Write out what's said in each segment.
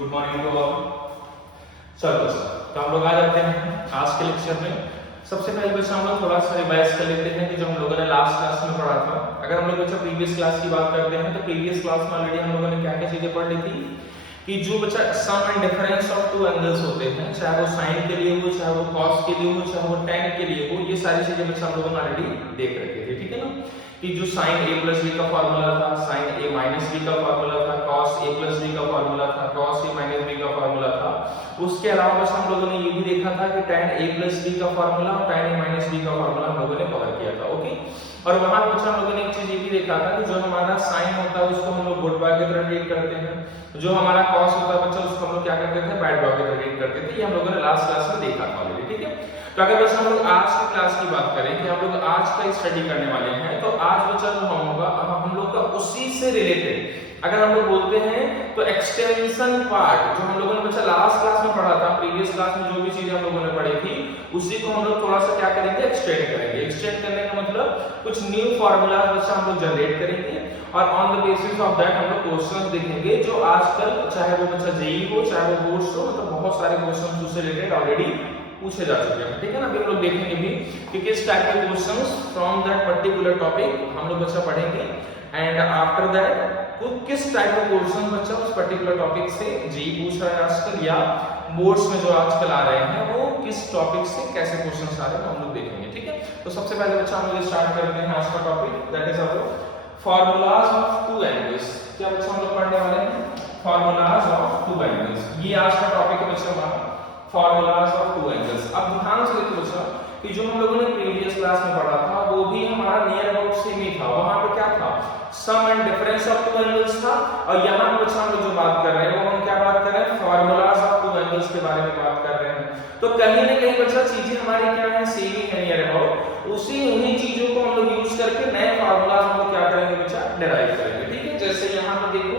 Good morning to all. चलो तो हम लोग आ जाते हैं आज के लेक्चर में। सबसे पहले बच्चा हम लोग थोड़ा सा रिवाइज कर लेते हैं कि जो हम लोगों ने लास्ट क्लास में पढ़ा था। अगर हम लोग बच्चा प्रीवियस क्लास की बात करते हैं तो प्रीवियस क्लास में ऑलरेडी हम लोगों ने क्या क्या चीजें पढ़ ली थी कि जो बच्चा sum and difference of two angles होते हैं, चाहे वो साइन के लिए हो, चाहे वो कॉस के लिए हो, चाहे वो tan के लिए हो, ये सारी चीजें बच्चा हम लोगों ने ऑलरेडी देख रखे थे। ठीक है ना, कि जो sin a plus b का फार्मूला था, sin a minus b का फार्मूला था, cos a plus b का फार्मूला था, cos a minus b का फार्मूला था। उसके अलावा बस हम लोगों ने ये भी देखा था कि tan a plus b का फार्मूला और tan a minus b का फार्मूला हम लोगों ने कवर किया था। ओके, और वहां पर हम लोगों ने एक चीज ये भी देखा था कि जो हमारा sin होता है उसको हम लोग गुड बॉय की तरह ट्रीट करते हैं, जो हमारा cos होता है बच्चा उसको हम लोग क्या करते थे, बैड बॉय की तरह ट्रीट करते थे। ये हम लोगों ने लास्ट क्लास में देखा था ऑलरेडी। ठीक है, तो अगर बच्चा हम लोग आज की क्लास की बात करें कि हम लोग आज का स्टडी करने वाले हैं, तो आज बच्चा जो हम लोग का उसी से रिलेटेड अगर हम लोग बोलते हैं तो एक्सटेंशन पार्ट जो हम लोगों ने बच्चा लास्ट क्लास में पढ़ा था, प्रीवियस क्लास में जो भी चीजें हम लोगों ने पढ़ी थी उसी को हम लोग थोड़ा सा क्या करेंगे, एक्सटेंड करेंगे। एक्सटेंड करने का मतलब कुछ न्यू फार्मूला बच्चा हम लोग जनरेट करेंगे और on the basis of that हम लोग क्वेश्चंस देखेंगे जो आजकल चाहे वो बच्चा जेईई हो चाहे वो बोर्ड्स हो, मतलब बहुत सारे क्वेश्चंस उससे रिलेटेड ऑलरेडी पूछे जा चुके हैं। ठीक है ना, अभी हम लोग देखेंगे भी कि किस टाइप के questions from that particular topic हम लोग बच्चा पढ़ेंगे एंड आफ्टर दैट वो किस टाइप का क्वेश्चन बच्चा उस पर्टिकुलर टॉपिक से जी पूछ रहा है आजकल या बोर्ड्स में जो आजकल आ रहे हैं वो किस टॉपिक से कैसे क्वेश्चंस आ रहे हैं हम लोग देखेंगे। ठीक है, तो सबसे पहले बच्चा हम लोग स्टार्ट करते हैं आज का topic, that is about formulas of two angles. क्या बच्चा हम लोग पढ़ने वाले हैं, फार्मूलाज ऑफ टू एंगल्स। ये आज का टॉपिक है बच्चा हमारा, फार्मूलाज ऑफ टू एंगल्स। अब ध्यान से देखो बच्चा कि जो हम लोगों ने प्रीवियस क्लास में पढ़ा था वो भी हमारा नियर अबाउट सेम ही था। वहां पे क्या था, sum and difference of two angles था, और यहां पे बच्चा हम लोग जो बात कर रहे हैं वो हम क्या बात कर रहे हैं, फार्मूलाज ऑफ टू एंगल्स के बारे में बात कर रहे हैं। तो कहीं ना कहीं बच्चा चीजें हमारी क्या है, सेम ही है नियर अबाउट। उसी उन्हीं चीजों को हम लोग यूज करके नए फार्मूलाज हम लोग क्या करेंगे बच्चा, डिराइव करेंगे। ठीक है, जैसे यहां पर देखो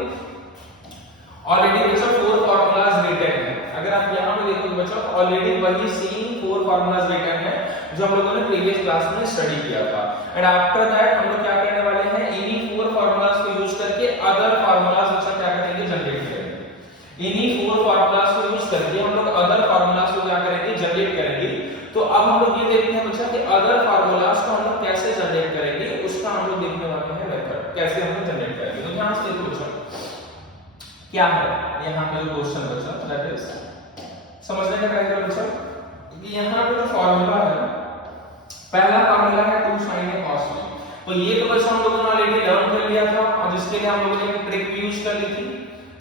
ऑलरेडी बच्चा 4 फार्मूलाज रिटन है। अगर आप यहां पे देखो बच्चा ऑलरेडी वही सेम 4 फार्मूलाज रिटन है जो हम लोगों ने प्रीवियस क्लास में स्टडी किया था। एंड आफ्टर दैट हम लोग क्या करने वाले हैं, इन्हीं 4 फार्मूलाज को यूज करके अदर फार्मूलाज बच्चा क्या करेंगे, जनरेट करेंगे। इन्हीं 4 फार्मूलाज को यूज करके हम लोग अदर फार्मूलाज को क्या करेंगे, जनरेट करेंगे। तो अब हम लोग ये देखते हैं बच्चा कि अदर फार्मूलाज को हम लोग कैसे जनरेट करेंगे, उसका हम लोग देखने वाले हैं मेथड, कैसे हम लोग जनरेट करेंगे। तो ध्यान से देखो बच्चा क्या है यहां पे जो क्वेश्चन बच्चा, दैट इज समझने का ट्राई करो बच्चा कि यहां पे जो फार्मूला है, पहला फार्मूला है 2 sin a cos b। तो ये तो बच्चा हम लोगों ने ऑलरेडी लर्न कर लिया था और जिसके लिए हम लोगों ने एक ट्रिक भी यूज कर ली थी,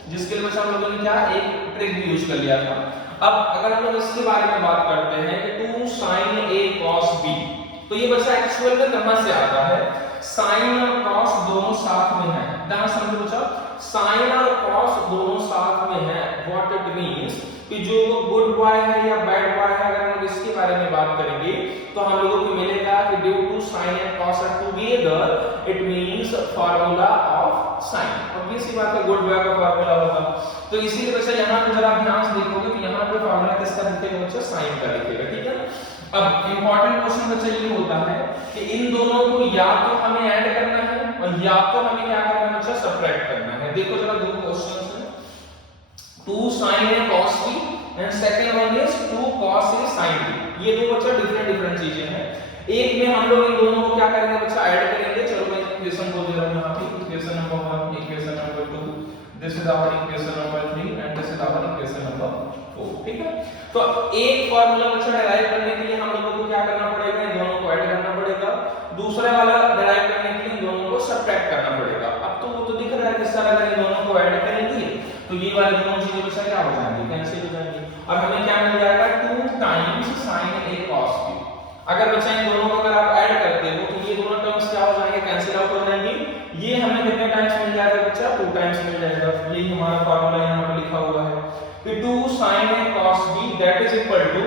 जिसके लिए बच्चा हम लोगों ने क्या एक ट्रिक भी यूज कर लिया था। अब अगर हम लोग इसके बारे में बात करते हैं कि 2 sin a cos b, तो ये बच्चा एक्चुअल में कहां से आता है, sin और cos दोनों साथ में है। ध्यान से समझो बच्चा, sin और cos दोनों साथ में है। व्हाट इट मींस कि जो गुड बॉय है या बैड बॉय है, अगर हम लोग इसके बारे में बात करेंगे तो हम लोगों को मिलेगा कि due to sin and cos are together it means formula of sin। obvious सी बात है, गुड बॉय का फार्मूला होगा। तो इसीलिए बच्चा यहां पे जरा ध्यान से देखोगे कि यहां पे फार्मूला किसका लिखेगा बच्चा, sin का लिखेगा। ठीक है, अब इंपॉर्टेंट क्वेश्चन बच्चा ये होता है कि इन दोनों को या तो हमें ऐड करना है और या तो हमें क्या करना है बच्चा, सब्ट्रैक्ट करना है। देखो जरा दो क्वेश्चंस हैं, 2 sin a cos b and second one is 2 cos a sin b। ये दो बच्चा डिफरेंट चीजें हैं। एक में हम लोग इन दोनों को क्या करेंगे बच्चा, ऐड करेंगे। चलो मैं इक्वेशन बोल दे रहा हूं यहां पे, equation number 1, equation number 2, this is our equation number 3 and this is our equation number 4। ठीक है, तो एक फार्मूला बच्चा डिराइव करने के लिए हम लोगों को क्या करना पड़ेगा, इन दोनों को ऐड करना पड़ेगा। दूसरा वाला डिराइव करने के लिए इन दोनों को सब्ट्रैक्ट करना पड़ेगा। अब तो वो तो दिख रहा है किस तरह अगर इन दोनों को ऐड करेंगे तो ये वाली दोनों चीजें बच्चा क्या हो जाएंगी, कैंसिल हो जाएंगी और हमें क्या मिल जाएगा, 2 times sin a cos b। अगर बच्चा इन दोनों को अगर आप ऐड करते हो तो ये दोनों टर्म्स क्या हो जाएंगे, कैंसिल आउट हो जाएंगी। ये हमें कितने टाइम्स मिल जाएगा बच्चा, 2 टाइम्स मिल जाएगा। ये हमारा फार्मूला यहां पर लिखा हुआ है कि 2 sin a cos b that is equal to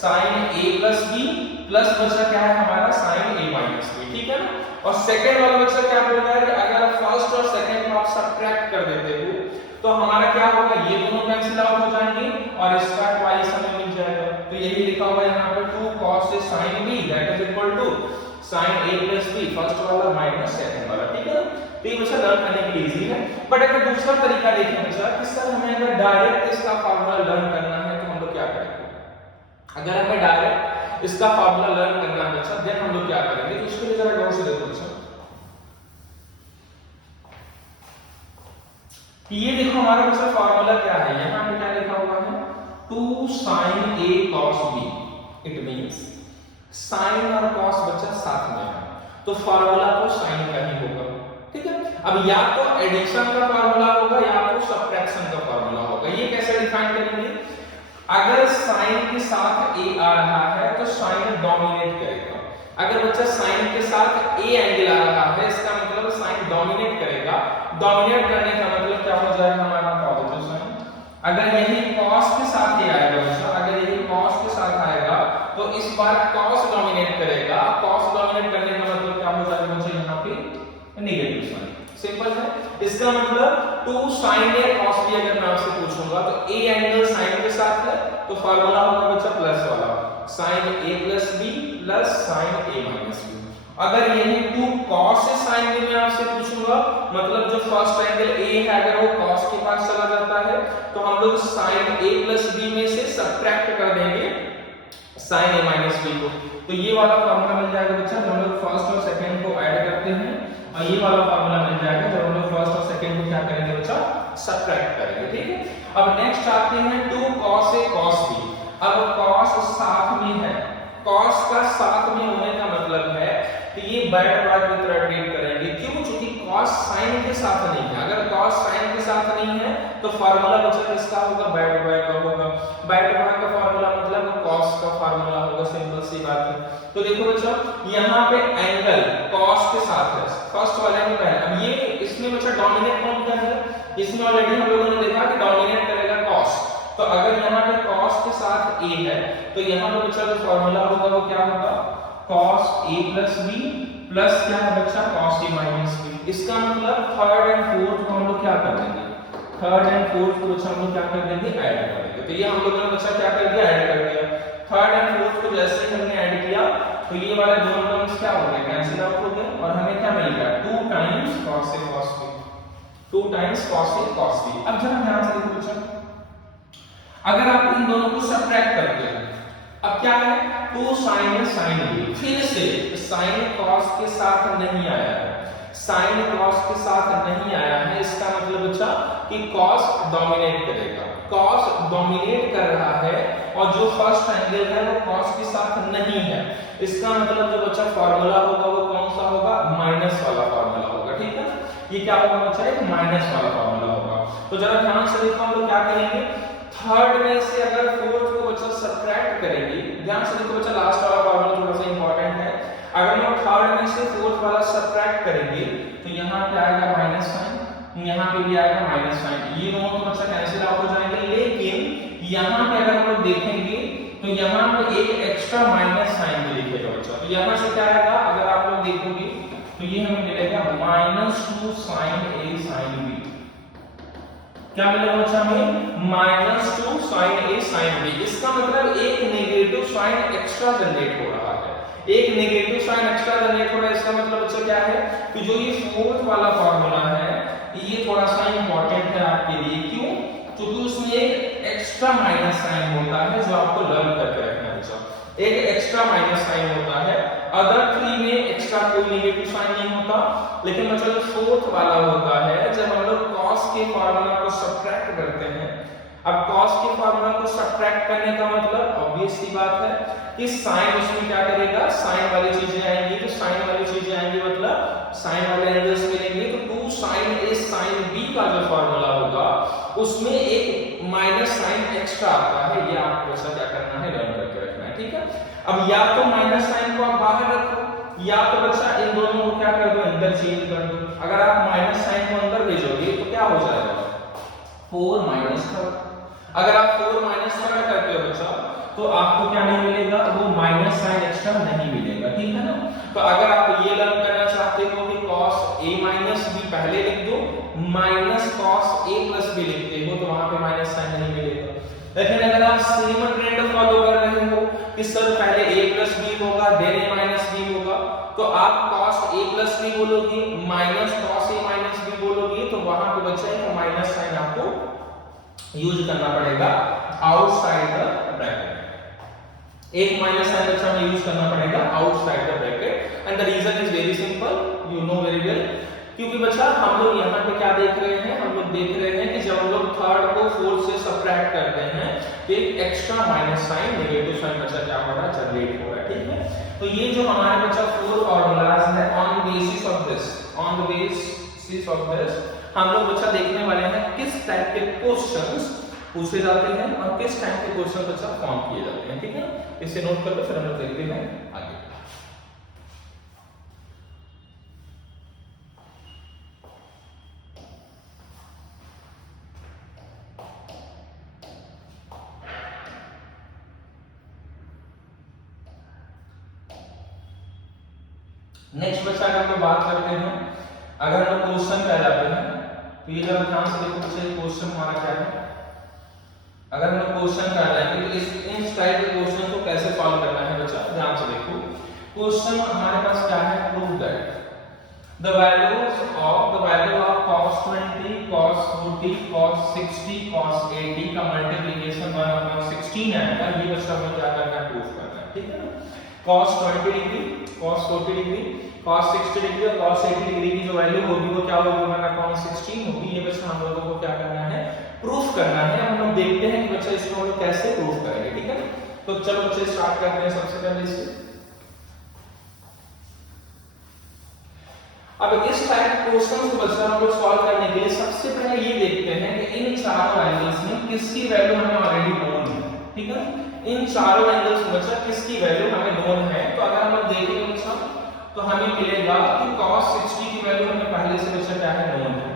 sin a plus b plus बच्चा क्या है हमारा sin a minus b। ठीक है ना, और सेकंड वाला बच्चा क्या बोल रहा है कि अगर फर्स्ट और सेकंड को आप सब्ट्रैक्ट कर देते हो तो हमारा क्या होगा, ये दोनों कैंसिल आउट हो जाएंगे और इसका ट्वाइस हमें मिल जाएगा। तो यही लिखा हुआ है यहां पर 2 cos a sin b that is equal to sin a plus b, first वाला माइनस सेकंड वाला। ठीक है, तो ये बच्चा लर्न करने के लिए इजी है। बट अगर दूसरा तरीका देखें बच्चा कि सर हमें अगर डायरेक्ट इसका फार्मूला लर्न करना है तो हम लोग क्या करेंगे? अगर हमें डायरेक्ट इसका फार्मूला लर्न करना है बच्चा देन हम लोग क्या करेंगे? तो उसके लिए जरा गौर से देखो बच्चा, ये देखो हमारा बच्चा फार्मूला क्या है, यहाँ पे क्या लिखा हुआ है 2 sin a cos b। It means sin और cos बच्चा साथ में है तो फार्मूला तो sin का ही होगा, ठीक है। अब या तो एडिशन का फार्मूला होगा या तो सब्ट्रैक्शन का फार्मूला होगा। ये कैसे डिफाइन करेंगे? अगर sin के साथ a आ रहा है तो sin डोमिनेट करेगा। अगर बच्चा sin के साथ a एंगल आ रहा है इसका मतलब sin डोमिनेट करेगा। डोमिनेट करने का मतलब क्या हो जाएगा हमारा पॉजिटिव साइन। अगर यही cos के साथ ही आएगा बच्चा, अगर यही cos के साथ आएगा तो इस बार cos डोमिनेट करेगा। cos डोमिनेट करने का मतलब क्या हो जाएगा बच्चा? यहाँ पे नेगेटिव साइन। सिंपल है। इसका मतलब 2 sin a cos b अगर मैं आपसे पूछूंगा तो a एंगल sin के साथ है तो फार्मूला होगा बच्चा प्लस वाला sin a plus b plus sin a minus b। अगर यही 2 cos से sin b मैं आपसे पूछूंगा मतलब जो फर्स्ट एंगल a है अगर वो cos के पास चला जाता है तो हम लोग sin a plus b में से सब्ट्रैक्ट कर देंगे sin a minus b को। तो ये वाला फार्मूला मिल जाएगा बच्चा जब हम लोग फर्स्ट और सेकंड को ऐड करते हैं, और ये वाला फार्मूला मिल जाएगा जब हम लोग फर्स्ट और सेकंड को क्या करेंगे बच्चा? सब्ट्रैक्ट करेंगे, ठीक है। अब नेक्स्ट आते हैं 2 cos a cos b। अब cos साथ में है, cos का साथ में होने का मतलब है कि ये बैड बॉय की तरह ट्रीट करेंगे। क्यों? क्योंकि cos sin के साथ नहीं है। अगर cos sin के साथ नहीं है तो फार्मूला बच्चा किसका होगा? बैड बॉय का होगा। बैड बॉय का फार्मूला मतलब cos का फार्मूला होगा, सिंपल सी बात है। तो देखो बच्चा यहाँ पे एंगल cos के साथ है, फर्स्ट वाले में पहले। अब ये इसमें बच्चा डोमिनेट कौन कर रहा है? इसमें ऑलरेडी हम लोगों ने देखा कि डोमिनेट करेगा cos। तो अगर यहाँ पे cos के साथ a है तो यहाँ पे बच्चा जो फार्मूला होगा वो क्या होगा? cos a plus b plus क्या है बच्चा? cos a minus b। इसका मतलब थर्ड एंड फोर्थ को हम लोग क्या कर देंगे? थर्ड एंड फोर्थ को बच्चा हम लोग क्या कर देंगे? ऐड कर देंगे। तो ये हम लोगों ने बच्चा क्या कर दिया? ऐड कर दिया। थर्ड एंड फोर्थ को जैसे ही हमने ऐड किया तो ये वाले दोनों टर्म्स क्या हो गए? कैंसिल आउट हो गए और हमें क्या मिल गया? 2 times cos a cos b। 2 times cos a cos b। अब जरा ध्यान से देखो बच्चा, अगर आप इन दोनों को सब्ट्रैक्ट करते हैं अब क्या है? 2 sin a sin b। फिर से sin cos के साथ नहीं आया है, sin cos के साथ नहीं आया है। इसका मतलब बच्चा कि cos डोमिनेट करेगा। cos डोमिनेट कर रहा है और जो फर्स्ट एंगल है वो cos के साथ नहीं है। इसका मतलब जो बच्चा फार्मूला होगा वो कौन सा होगा? माइनस वाला फार्मूला होगा, ठीक है। ये क्या होगा बच्चा? एक माइनस वाला फार्मूला होगा। तो जरा ध्यान से देखो हम लोग क्या करेंगे? थर्ड में से अगर फोर्थ को बच्चा सब्ट्रैक्ट करेंगे, ध्यान से देखो बच्चा लास्ट वाला फार्मूला थोड़ा सा इंपॉर्टेंट है। अगर हम थर्ड में से फोर्थ वाला सब्ट्रैक्ट करेंगे तो यहाँ पे आएगा माइनस साइन, यहाँ पे भी आएगा माइनस साइन। ये दोनों तो बच्चा कैंसिल आउट हो जाएंगे। लेकिन यहाँ पे अगर हम लोग देखेंगे तो यहाँ पे एक एक्स्ट्रा माइनस साइन भी दिखेगा बच्चा। तो यहाँ से क्या आएगा? अगर आप लोग देखोगे तो ये हमें मिलेगा -2 sin a sin b। क्या मिलेगा बच्चा हमें? -2 sin a sin b। इसका मतलब एक नेगेटिव साइन एक्स्ट्रा जनरेट हो रहा है। एक नेगेटिव साइन एक्स्ट्रा जनरेट हो रहा है। इसका मतलब बच्चा क्या है कि जो ये फोर्थ वाला फार्मूला है ये थोड़ा सा इंपॉर्टेंट है आपके लिए। क्यों? क्योंकि उसमें एक एक्स्ट्रा माइनस साइन होता है जो आपको लर्न करके रखना है बच्चा। एक एक्स्ट्रा माइनस साइन होता है। अदर 3 में एक्स्ट्रा कोई नेगेटिव साइन नहीं होता। लेकिन बच्चा जो फोर्थ वाला होता है जब हम लोग cos के फार्मूला को सब्ट्रैक्ट करते हैं। अब cos के फार्मूला को सब्ट्रैक्ट करने का मतलब ऑब्वियस सी बात है कि sin उसमें क्या करेगा? sin वाली चीजें आएंगी। तो sin वाली चीजें आएंगी मतलब sin वाले एंगल्स मिलेंगे। तो 2 sin a sin b का जो फार्मूला होगा उसमें एक माइनस साइन एक्स्ट्रा आता है। ये आपको बच्चा क्या करना है? लर्न करके रखना है, ठीक है। अब या तो माइनस साइन को आप बाहर रखो या तो बच्चा इन दोनों को क्या कर दो? अंदर चेंज कर दो। अगर आप माइनस साइन को अंदर भेजोगे तो क्या हो जाएगा? 4 3। अगर आप 4 3 करते हो बच्चा तो आपको क्या नहीं मिलेगा? वो माइनस साइन एक्स्ट्रा नहीं मिलेगा, ठीक है ना। तो अगर आप ये लर्न करना चाहते हो कि cos a minus b पहले लिख दो, minus cos a plus b लिखते हो तो वहां पे माइनस साइन नहीं मिलेगा। लेकिन अगर आप सेम ट्रेंड फॉलो कर रहे हो कि सर पहले a plus b होगा देन a minus b होगा तो आप cos a प्लस b बोलोगे minus cos a minus b बोलोगे, तो वहां पे बच्चा एक माइनस साइन आपको यूज करना पड़ेगा आउटसाइड द ब्रैकेट। एक माइनस साइन बच्चा हमें यूज करना पड़ेगा outside the bracket and the reason is very simple, you know very well. क्योंकि बच्चा हम लोग यहाँ पे क्या देख रहे हैं, हम लोग देख रहे हैं कि जब हम लोग थर्ड को फोर्थ से सबट्रैक्ट करते हैं तो एक extra minus sign, negative sign बच्चा क्या हो रहा है, जनरेट हो रहा है, ठीक है। तो ये जो हमारे बच्चा फोर फॉर्मूलाज है on the basis of this, on the basis of this हम लोग बच्चा देखने वाले हैं किस टाइप के क्वेश्चंस पूछे जाते हैं और किस टाइप के क्वेश्चन बच्चा फॉर्म किए जाते हैं, ठीक है। इसे नोट कर लो, फिर हम लोग देखते हैं आगे। नेक्स्ट बच्चा अगर हम लोग बात करते हैं, अगर हम लोग क्वेश्चन पे आ जाते हैं तो ये जरा ध्यान से देखो बच्चे क्वेश्चन हमारा क्या है। अगर हम लोग क्वेश्चन पे आ जाएंगे तो इस टाइप के क्वेश्चन को कैसे सॉल्व करना है बच्चा ध्यान से देखो। क्वेश्चन हमारे पास क्या है, prove that the value of cos 20 cos 40 cos 60 cos 80 का मल्टीप्लिकेशन 1/16 आएगा। ये बच्चा हमें क्या करना है, प्रूफ करना है, ठीक है ना। cos 20 degree cos 40 degree cos 60 degree और cos 80 डिग्री की जो वैल्यू होगी वो क्या होगी, 1/16 होगी। ये बच्चा हम लोगों को क्या करना है, प्रूफ करना है। हम लोग देखते हैं कि बच्चा इसको हम लोग कैसे प्रूफ करेंगे, ठीक है। तो चलो बच्चे स्टार्ट करते हैं सबसे पहले इससे। अब इस टाइप के क्वेश्चन को बच्चा हम लोग सॉल्व करने के लिए सबसे पहले ये देखते हैं कि इन चारों एंगल्स में किसकी वैल्यू हमें ऑलरेडी नोन है, ठीक है। इन चारों एंगल्स में बच्चा किसकी वैल्यू हमें नोन है। तो अगर हम लोग देखेंगे बच्चा तो हमें मिलेगा कि cos 60 की वैल्यू हमें पहले से बच्चा क्या है, नोन है।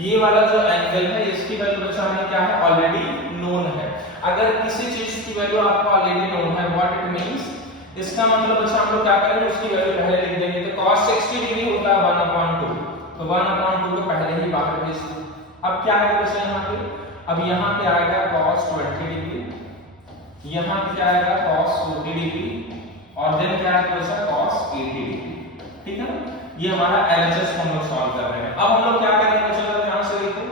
ये वाला जो एंगल है इसकी वैल्यू बच्चा हमें क्या है, ऑलरेडी नोन है। अगर किसी चीज की वैल्यू आपको ऑलरेडी नोन है, व्हाट इट मींस, इसका मतलब बच्चा हम लोग क्या करेंगे, उसकी वैल्यू पहले लिख देंगे। तो cos 60 डिग्री होता है 1/2, तो 1/2 को पहले ही बाहर भेज दो। अब क्या आएगा बच्चा यहाँ पे, अब यहाँ पे आएगा cos 20 डिग्री, यहाँ पे क्या आएगा cos 40 डिग्री और देन क्या आएगा बच्चा cos 80 डिग्री, ठीक है। ये हमारा एलएचएस हम लोग सॉल्व कर रहे हैं। अब हम लोग क्या करेंगे बच्चा, ध्यान से देखो।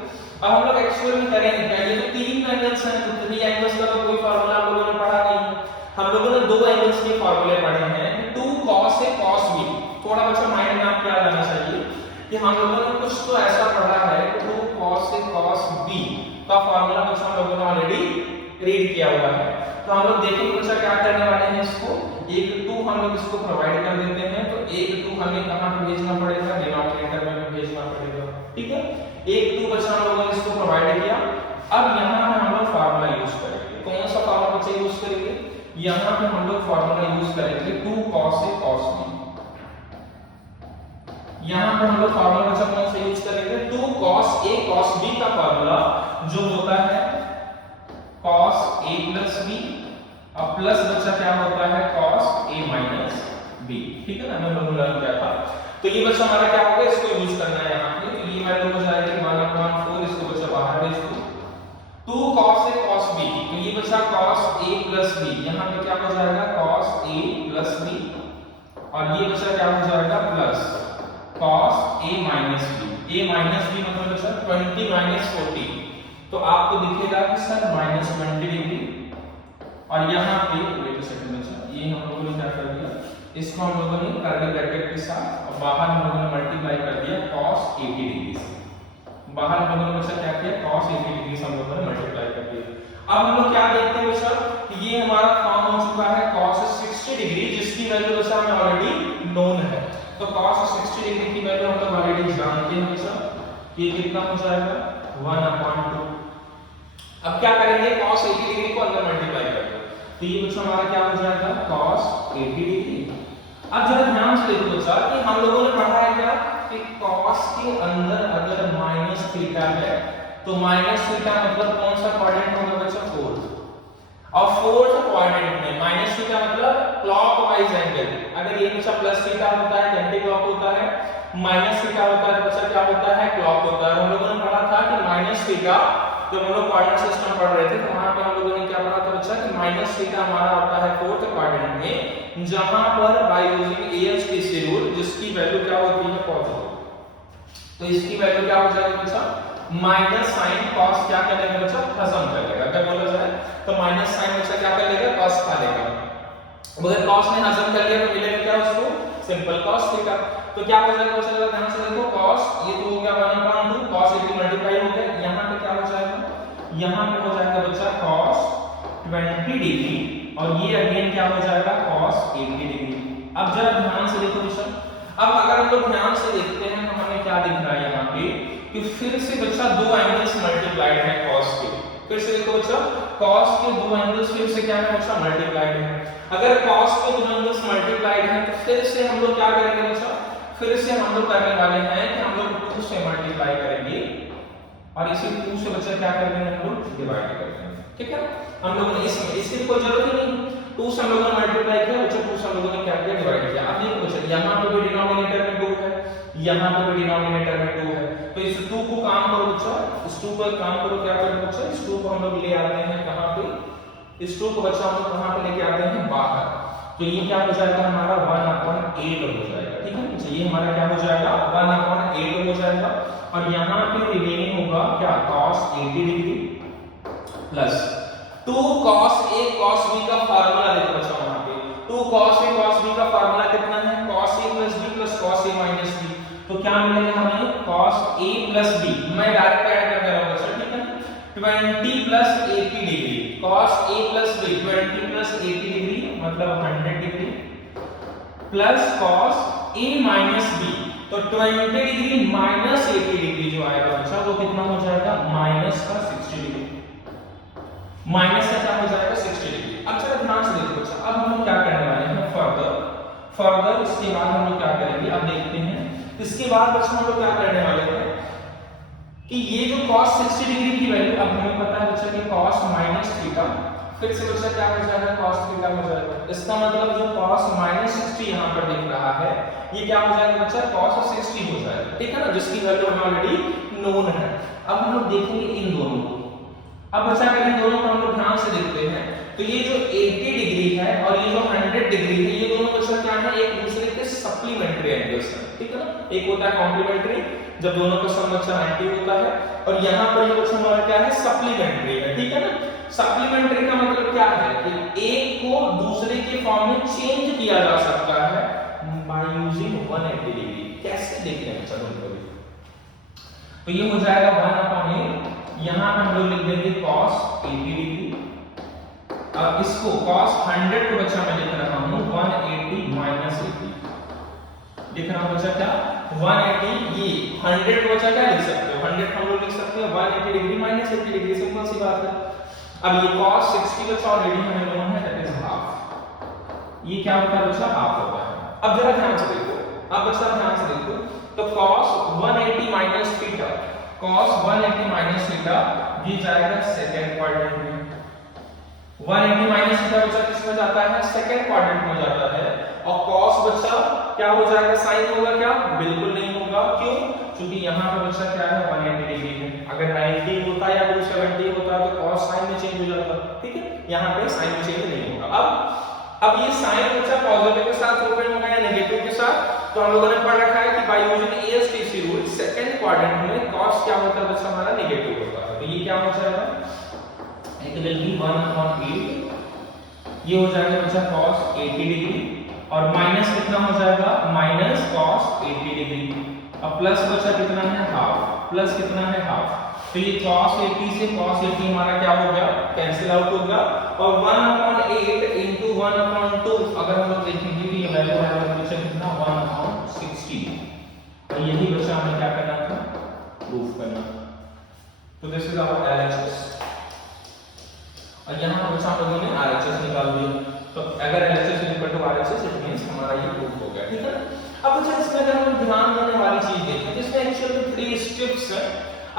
अब हम लोग एक्सपेरिमेंट करेंगे क्या, ये तो तीन एंगल्स हैं, तो थ्री एंगल्स का तो कोई फार्मूला हम लोगों ने पढ़ा नहीं है। हम लोगों ने दो एंगल्स के फार्मूले पढ़े हैं, 2 cos a cos b। थोड़ा बच्चा माइंड में आपके याद आना चाहिए कि हम लोगों ने कुछ तो ऐसा पढ़ा है कि 2 cos a cos b का फार्मूला बच्चा हम लोगों ने ऑलरेडी रीड किया हुआ है। तो हम लोग देखेंगे बच्चा क्या करने वाले हैं, इसको एक 2 हम लोग इसको प्रोवाइड कर देते हैं। तो एक 2 हमें कहां पे भेजना पड़ेगा, डिनोमिनेटर में भेजना पड़ेगा, ठीक है। एक 2 बच्चा हम लोगों ने इसको प्रोवाइड किया। अब यहां पे हम लोग फार्मूला यूज करेंगे। कौन सा फार्मूला बच्चा यूज करेंगे, यहां पे हम लोग फार्मूला यूज करेंगे 2 cos a cos b। यहां पे हम लोग फार्मूला बच्चा कौन सा यूज करेंगे, 2 cos a cos b का फार्मूला जो होता है cos a plus b और प्लस बच्चा क्या होता है cos a minus b, ठीक है ना, हम लोगों ने लर्न किया था। तो ये बच्चा हमारा क्या होगा, इसको यूज करना है यहाँ पे। तो ये वैल्यू हो जाएगी 1/4, इसको बच्चा बाहर भेज दो। 2 cos a cos b, तो ये बच्चा cos a plus b, यहाँ पे क्या हो जाएगा cos a plus b और ये बच्चा क्या हो जाएगा plus cos a minus b। a minus b मतलब बच्चा 20 minus 40, तो आपको दिखेगा कि सर -20 डिग्री और यहाँ पे वेट अ सेकंड बच्चा, ये हम लोगों ने क्या कर दिया, इसको हम लोगों ने कर्ली ब्रैकेट के साथ और बाहर हम लोगों ने मल्टीप्लाई कर दिया cos 80 डिग्री से। बाहर हम लोगों ने बच्चा क्या किया, cos 80 डिग्री से हम लोगों ने मल्टीप्लाई कर दिया। अब हम लोग क्या देखते हैं बच्चा कि ये हमारा फॉर्म हो चुका है cos 60 डिग्री, जिसकी वैल्यू बच्चा हमें ऑलरेडी नोन है। तो cos 60 डिग्री की वैल्यू हम लोग ऑलरेडी जानते हैं बच्चा, ये कितना हो जाएगा 1/2। अब क्या करेंगे, cos 80 डिग्री को अंदर मल्टीप्लाई कर दो, तो ये बच्चा हमारा क्या हो जाएगा cos 80 डिग्री। अब जरा ध्यान से देखो बच्चा कि हम लोगों ने पढ़ा है क्या कि cos के अंदर अगर माइनस थीटा है तो माइनस थीटा मतलब कौन सा क्वाड्रेंट होगा बच्चा, फोर्थ। और फोर्थ क्वाड्रेंट में माइनस थीटा मतलब क्लॉकवाइज एंगल। अगर ये बच्चा प्लस थीटा होता है एंटी क्लॉक होता है, माइनस थीटा होता है बच्चा क्या होता है, क्लॉक होता है। हम लोगों ने पढ़ा था कि माइनस थीटा जब हम लोग कोऑर्डिनेट सिस्टम पढ़ रहे थे तो वहां पे हम लोगों ने क्या पढ़ा था बच्चा कि माइनस थीटा हमारा होता है फोर्थ क्वाड्रेंट में, जहां पर बाय यूजिंग ASTC रूल जिसकी वैल्यू क्या होती है पॉजिटिव। तो इसकी वैल्यू क्या हो जाएगी बच्चा, माइनस साइन कॉस क्या कर लेगा बच्चा, हजम कर लेगा। अगर बोला जाए तो माइनस साइन बच्चा क्या कर लेगा, कॉस खा लेगा। अगर कॉस ने हजम कर लिया तो मिलेगा क्या उसको, सिंपल कॉस थीटा। तो क्या हो जाएगा बच्चा, ध्यान से देखो, कॉस ये तो हो गया 1/2 कॉस 80 मल्टीप्लाई हो गया, यहां पे क्या हो जाएगा, यहां पे हो जाएगा बच्चा cos 20 डिग्री और ये अगेन क्या हो जाएगा cos 80 डिग्री। अब जरा ध्यान से देखो बच्चा, अब अगर हम लोग ध्यान से देखते हैं तो हमें क्या दिख रहा है यहाँ पे कि फिर से बच्चा दो एंगल्स मल्टीप्लाइड है cos के। फिर से देखो बच्चा, cos के दो एंगल्स फिर से क्या है बच्चा, मल्टीप्लाइड है। अगर cos के दो एंगल्स मल्टीप्लाइड है तो फिर से हम लोग क्या करेंगे बच्चा, फिर से हम लोग करने वाले हैं कि हम लोग 2 से मल्टीप्लाई करेंगे और इसी 2 से बच्चा क्या कर देंगे, हम लोग डिवाइड कर देंगे। ठीक है, हम लोगों ने इसकी कोई जरूरत ही नहीं, 2 से हम लोगों ने मल्टीप्लाई किया बच्चा, 2 से हम लोगों ने क्या किया, डिवाइड किया। अब देखो बच्चा, यहां पे भी डिनोमिनेटर में 2 है, यहां पे भी डिनोमिनेटर में 2 है, तो इस 2 को काम करो बच्चा, इस 2 पर काम करो, क्या करें बच्चा, इस 2 को हम लोग ले आते हैं कहां पे, इस 2 को बच्चा हम लोग कहां पे लेके आते हैं, बाहर। तो ये क्या हो जाएगा हमारा 1/8 हो जाएगा। ठीक है, ये हमारा क्या हो जाएगा, 1/8 हो जाएगा और यहाँ पे रिमेनिंग होगा क्या, cos 80 degree plus 2 cos A cos B का फार्मूला देखो बच्चा, वहां पे 2 cos A cos B का फार्मूला कितना है, cos A plus B plus cos A minus B। तो क्या मिलेगा हमें, cos A plus B, मैं डायरेक्ट ऐड कर रहा हूं बच्चा, ठीक है, 20 plus 80 degree, cos A plus B 20 plus 80 degree मतलब 100 degree plus cos A minus B, तो 20 डिग्री माइनस 80 डिग्री जो आएगा बच्चा वो कितना हो जाएगा, माइनस का 60 डिग्री, माइनस का क्या हो जाएगा 60 डिग्री। अब जरा ध्यान से देखो बच्चा, अब हम लोग क्या करने वाले हैं, फर्दर इसके बाद हम लोग क्या करेंगे, अब देखते हैं। इसके बाद बच्चा हम लोग क्या करने वाले हैं कि ये जो cos 60 डिग्री की वैल्यू, अब हमें पता है बच्चा कि cos माइनस थीटा, फिर से बच्चा क्या हो जाएगा, cos थीटा हो जाएगा। इसका मतलब जो cos माइनस 60 यहाँ पर दिख रहा है ये क्या हो जाएगा बच्चा, cos 60 हो जाएगा। ठीक है ना, जिसकी वैल्यू हमें ऑलरेडी नोन है। अब हम लोग देखेंगे इन दोनों को। अब बच्चा अगर इन दोनों को हम लोग ध्यान से देखते हैं तो ये जो 80 डिग्री है और ये जो 100 डिग्री है, ये दोनों बच्चा क्या है, एक दूसरे के सप्लीमेंट्री एंगल्स हैं। ठीक है ना, एक होता है कॉम्प्लीमेंट्री जब दोनों का सम बच्चा 90 होता है, और यहाँ पर ये बच्चा हमारा क्या है, सप्लीमेंट्री है। ठीक है ना, सप्लीमेंट्री का मतलब क्या है कि एक को दूसरे के फॉर्म में चेंज किया जा सकता है बाय यूजिंग 180 डिग्री। कैसे देख रहे हैं चलो कभी, तो ये हो जाएगा 1/8, यहां पे हम लोग लिख देंगे cos 80 डिग्री। अब इसको cos 100 को बच्चा मैं लिख रहा हूं 180 माइनस 80, लिख रहा हूं बच्चा क्या, 180, ये 100 को बच्चा क्या लिख सकते हो, 100 हम लोग लिख सकते हैं 180 डिग्री माइनस 80 डिग्री, सिंपल सी बात है। अब ये cos 60 बच्चा ऑलरेडी हमें मालूम है, दैट इज हाफ। ये क्या होता है बच्चा, हाफ होता है। अब जरा ध्यान से देखो, अब बच्चा ध्यान से देखो, तो cos 180 minus theta, cos 180 minus theta ये जाएगा सेकंड क्वाड्रेंट में। 180 माइनस थीटा बच्चा किसमें जाता है, सेकंड क्वाड्रेंट में जाता है। और cos बच्चा क्या हो जाएगा, साइन होगा क्या, बिल्कुल नहीं होगा। क्यों, क्योंकि यहाँ पे बच्चा क्या है 180 डिग्री है। अगर 90 होता या 270 होता तो cos साइन में चेंज हो जाता। ठीक है, यहाँ पे साइन में चेंज नहीं होगा। अब ये साइन बच्चा पॉजिटिव के साथ ओपन होगा या नेगेटिव के साथ, तो हम लोगों ने पढ़ रखा है कि by using ASTC rule second quadrant में cos क्या होता है बच्चा, हमारा नेगेटिव होता है। तो ये क्या हो जाएगा, एक विल बी 1/8, ये हो जाएगा बच्चा cos 80 डिग्री और माइनस कितना हो जाएगा, माइनस cos 80 डिग्री, अब प्लस बचा कितना है, हाफ, प्लस कितना है, हाफ। तो ये cos 80 से cos 80 हमारा क्या हो गया, कैंसिल आउट हो गया। और 1/8 into 1/2 अगर हम लोग देखेंगे कि ये वैल्यू है बच्चा कितना, 1/60। तो यही बच्चा हमें क्या करना था, प्रूफ करना। तो दिस इज आवर LHS और यहाँ पर बच्चा हम लोगों ने RHS निकाल दिया। तो अगर LHS equal to RHS it means हमारा ये प्रूफ हो गया। ठीक है, अब बच्चा इसमें अगर हम ध्यान देने वाली चीज देखें, जिसमें एक्चुअली 3 स्टेप्स है,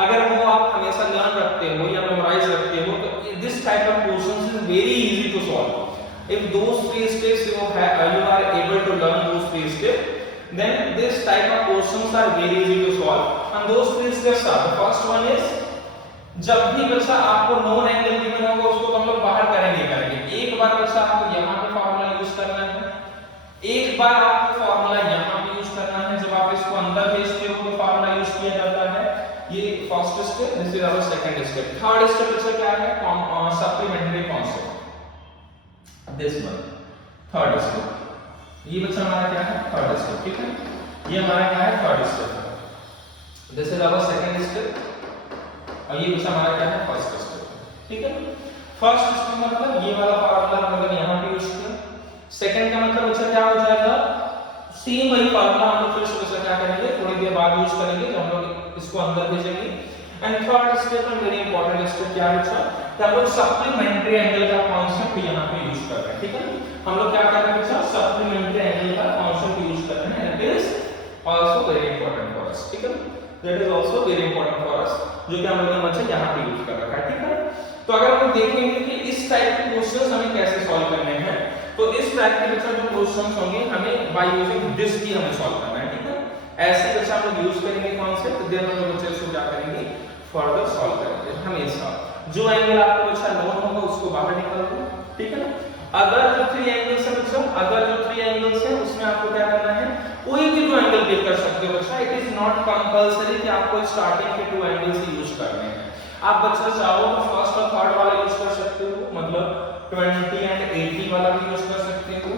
अगर वो आप हमेशा लर्न रखते हो या मेमोराइज रखते हो तो this type of questions is very easy to solve. If those 3 steps you are able to learn those 3 steps, then this type of questions are very easy to solve, and those 3 steps are, the first one is जब भी बच्चा आपको known angle given होगा उसको तो हम लोग बाहर करेंगे। एक बार बच्चा आपको यहाँ पे फॉर्मूला यूज करना है, एक बार आपको फॉर्मूला यहाँ पे यूज करना है। जब आप इसको अंदर भेजते हो तो फॉर्मूला यूज किया जाता है। ये first step, this is our second step. Third step बच्चा क्या है? Supplementary concept, this one third step. ये बच्चा हमारा क्या है? थर्ड स्टेप, ठीक है। ये हमारा क्या है? Third step. This is our second step और ये बच्चा हमारा क्या है? फर्स्ट स्टेप, ठीक है। फर्स्ट स्टेप मतलब ये वाला फार्मूला हम लोग यहां पे यूज किया। सेकंड का मतलब बच्चा क्या हो जाएगा? सेम वही फार्मूला हम लोग फिर से बच्चा क्या करेंगे? थोड़ी देर बाद यूज करेंगे जब हम लोग इसको अंदर भेजेंगे। एंड थर्ड स्टेप में वेरी इंपॉर्टेंट स्टेप क्या है बच्चा? कि हम लोग सप्लीमेंट्री एंगल का कांसेप्ट यहां पे यूज कर रहे हैं, ठीक है। हम लोग क्या कर रहे हैं बच्चा? सप्लीमेंट्री एंगल का कांसेप्ट यूज कर रहे हैं। It is also very important for us, ठीक है। That is also very important for us, जो कि हम लोगों ने बच्चा यहां पे यूज कर रखा है, ठीक है। तो अगर हम देखेंगे कि इस टाइप के क्वेश्चंस हमें कैसे सॉल्व करने हैं, तो इस टाइप के बच्चा जो क्वेश्चंस होंगे हमें बाय यूजिंग दिस की हमें सॉल्व करना है, ठीक है। ऐसे बच्चा हम लोग यूज करेंगे कॉन्सेप्ट, देन हम लोग बच्चे इसको क्या करेंगे? फर्दर सॉल्व करेंगे। हमेशा जो एंगल आपको बच्चा नोन होगा उसको बाहर निकाल दो, ठीक है ना। अगर जो थ्री एंगल्स है बच्चा, अगर जो थ्री एंगल्स है उसमें आपको क्या करना है? कोई भी दो एंगल पिक कर सकते हो बच्चा। इट इज नॉट कंपल्सरी कि आपको स्टार्टिंग के टू एंगल्स ही यूज करने हैं। आप बच्चा चाहो तो फर्स्ट और थर्ड वाला यूज कर सकते हो, मतलब 20 एंड 80 वाला भी यूज कर सकते हो।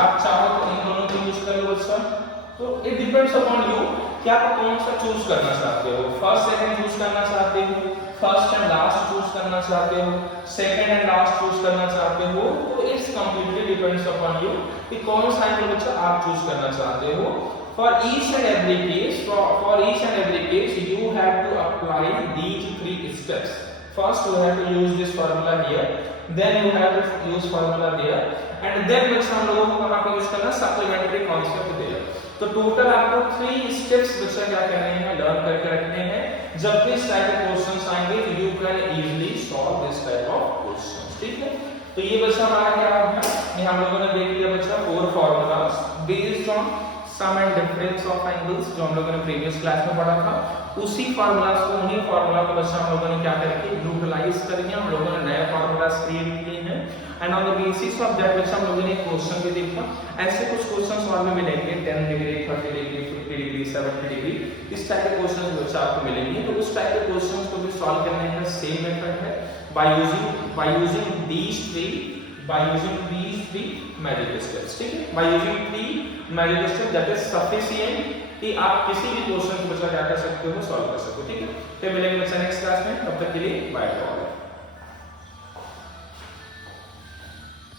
आप चाहो तो इन दोनों को यूज कर लो बच्चा। तो इट डिपेंड्स अपॉन यू कि आप कौन सा चूज करना चाहते हो। फर्स्ट सेकंड चूज करना चाहते हो, फर्स्ट एंड लास्ट चूज करना चाहते हो, सेकंड एंड लास्ट चूज करना चाहते हो। तो it's completely depends upon you कि कौन सा एंगल बच्चा आप चूज करना चाहते हो। For each and every case, for each and every case, you have to apply these three steps. First, you have to use this formula here. Then you have to use formula there. And then बच्चा हम लोगों को कहाँ पे use करना? Supplementary concept there. तो total आपको 3 steps बच्चा क्या करने हैं? लर्न करके रखने हैं। जब भी इस टाइप के क्वेश्चंस आएंगे, you can easily solve this type of questions. ठीक है? तो ये बच्चा हमारा क्या हो गया? ये हम लोगों ने देख लिया बच्चा 4 formulas based on sum and difference of angles, जो हम लोगों ने प्रीवियस क्लास में पढ़ा था। उसी फार्मूलास को, उन्हीं फार्मूला को बच्चा हम लोगों ने क्या करके यूटिलाइज करके हम लोगों ने नए फार्मूलास क्रिएट किए हैं। And on the basis of that बच्चा हम लोगों ने क्वेश्चन भी देखा। ऐसे कुछ क्वेश्चंस और भी मिलेंगे 10 डिग्री, 30 डिग्री, 50 डिग्री, 70 डिग्री, इस टाइप के क्वेश्चंस बच्चा आपको मिलेंगे। तो उस टाइप के क्वेश्चंस को भी सॉल्व करने का सेम मेथड है, by using these three magic steps, ठीक है। by using 3 magic steps that is sufficient कि आप किसी भी क्वेश्चन को बच्चा क्या कर सकते हो? सॉल्व कर सकते हो, ठीक है। फिर मिलेंगे बच्चा नेक्स्ट क्लास में, तब तक के लिए बाय।